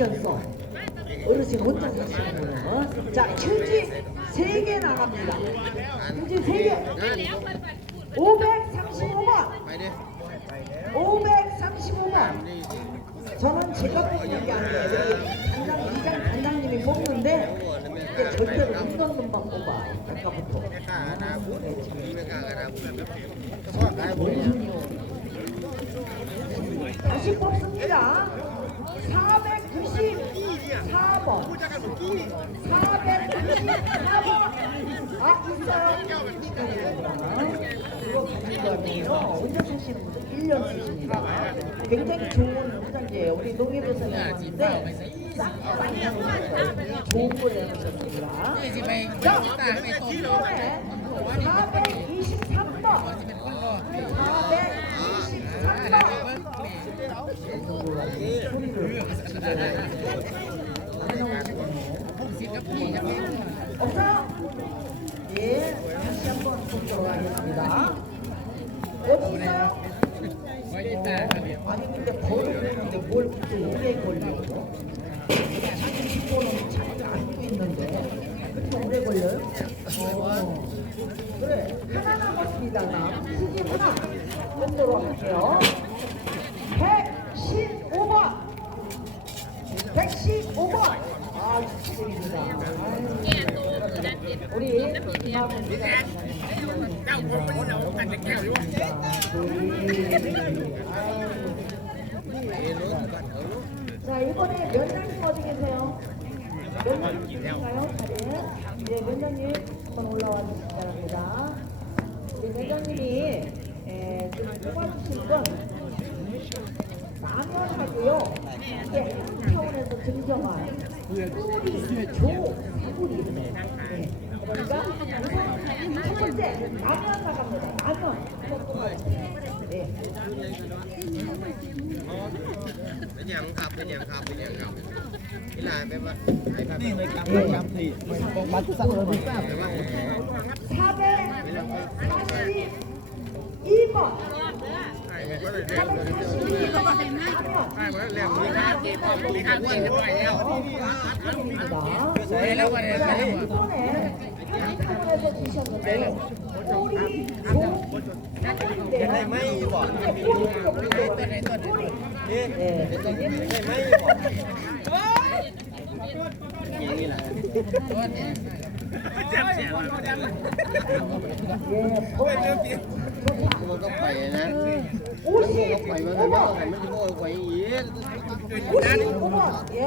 1년송 어르신 혼자 사시는 거예요. 자, 휴지 3개 나갑니다. 휴지 3개 535번 535번. 저는 제가 뽑는 게 아니에요. 단장, 이장 단장님이 뽑는데 이게 절대로 눈감만 뽑아. 아까부터. 다시 뽑습니다. 494번 494번. 아, 있어요. 이거 가진 거 아니에요. 혼자 쓰시는 분들 1년 쓰십니다. 굉장히 좋은 포장지예요. 우리 농협에서 나왔는데 좋은 거 내놓으셨습니다. 자, 이번에 423번 423번 없어요? 예, 다시 한번 보도록 하겠습니다. 어디 있어요? 아니 근데 걸리는데 뭘 그렇게 오래 걸려요? 자기 신고는 자기가 알고 있는데 그렇게 오래 걸려요? 그래, 하나 남았습니다. 휴지 하나 뽑도록 할게요. 115번 115번. 아, 축하드립니다. 우리 자, 이번에 면장님 어디 계세요? 면장님인가요? 네, 면장님 한번 올라와 주시기 바랍니다. 우리 면장님이 좀 뽑아주실 건 라면하고요. 이게 한타운에서 증정한 꿀이 조 사구리. 네. 그러니까 우선 첫 번째 라면 나갑니다. 라면. 네.เป็นอย่างครับเป็นอย่างครับเป็นอย่างครับกีฬาไปว่าไปว่า นี่ในการประจำที่บัตรสั่งเราดีกว่า ไปว่า 442번 ใช่ไหมก็เลยเรียกเลยใช่ไหมเรียกมีการเก็บความมีการเก็บไปแล้ว 이번에 한타운에서 주셨는데요. 꼬리 조ได้ไหมบอก 꼬리. 네. ได้ไหมบอกอย่างนี้แหละเจ็บเสียงมันก็ไปนะก็ไปมันก็ไม่เอาใครไม่ได้โง่ไปอย่างนี้ 55번. 예.